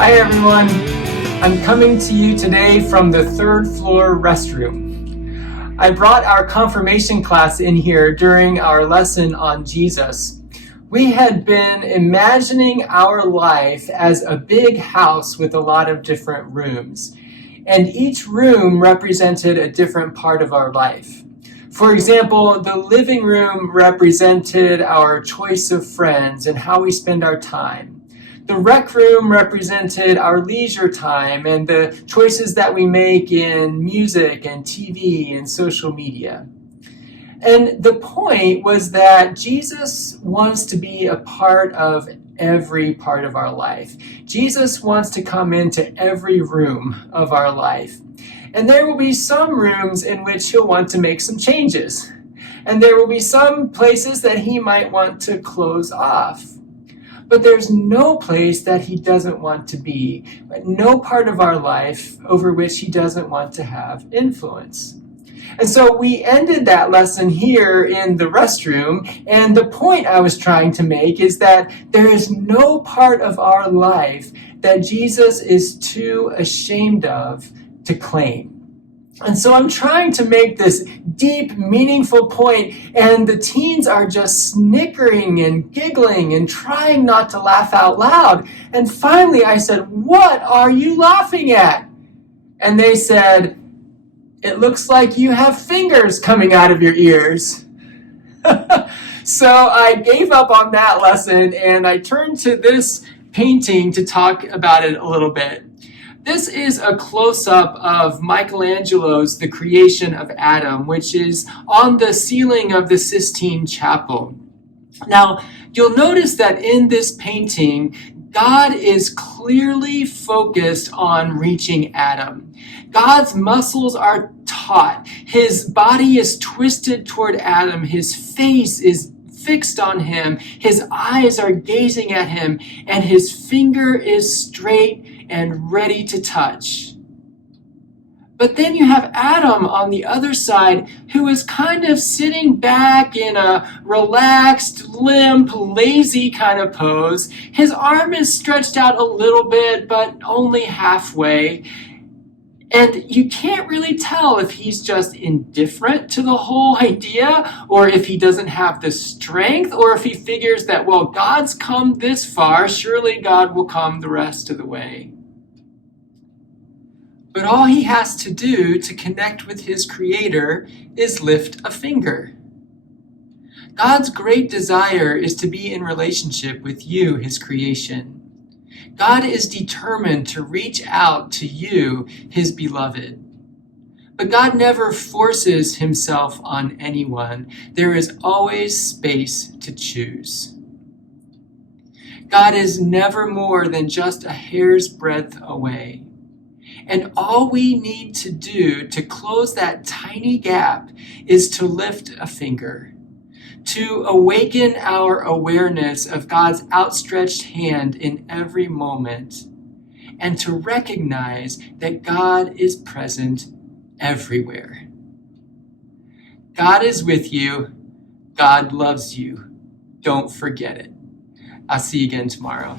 Hi everyone, I'm coming to you today from the third floor restroom. I brought our confirmation class in here during our lesson on Jesus. We had been imagining our life as a big house with a lot of different rooms, and each room represented a different part of our life. For example, the living room represented our choice of friends and how we spend our time. The rec room represented our leisure time and the choices that we make in music and TV and social media. And the point was that Jesus wants to be a part of every part of our life. Jesus wants to come into every room of our life. And there will be some rooms in which he'll want to make some changes. And there will be some places that he might want to close off. But there's no place that he doesn't want to be, no part of our life over which he doesn't want to have influence. And so we ended that lesson here in the restroom, and the point I was trying to make is that there is no part of our life that Jesus is too ashamed of to claim. And so I'm trying to make this deep, meaningful point, and the teens are just snickering and giggling and trying not to laugh out loud. And finally I said, "What are you laughing at?" And they said, "It looks like you have fingers coming out of your ears." So I gave up on that lesson and I turned to this painting to talk about it a little bit. This is a close-up of Michelangelo's The Creation of Adam, which is on the ceiling of the Sistine Chapel. Now, you'll notice that in this painting, God is clearly focused on reaching Adam. God's muscles are taut. His body is twisted toward Adam. His face is fixed on him. His eyes are gazing at him, and his finger is straight and ready to touch. But then you have Adam on the other side, who is kind of sitting back in a relaxed, limp, lazy kind of pose. His arm is stretched out a little bit, but only halfway. And you can't really tell if he's just indifferent to the whole idea, or if he doesn't have the strength, or if he figures that, well, God's come this far, surely God will come the rest of the way. But all he has to do to connect with his Creator is lift a finger. God's great desire is to be in relationship with you, his creation. God is determined to reach out to you, his beloved. But God never forces himself on anyone. There is always space to choose. God is never more than just a hair's breadth away. And all we need to do to close that tiny gap is to lift a finger, to awaken our awareness of God's outstretched hand in every moment, and to recognize that God is present everywhere. God is with you. God loves you. Don't forget it. I'll see you again tomorrow.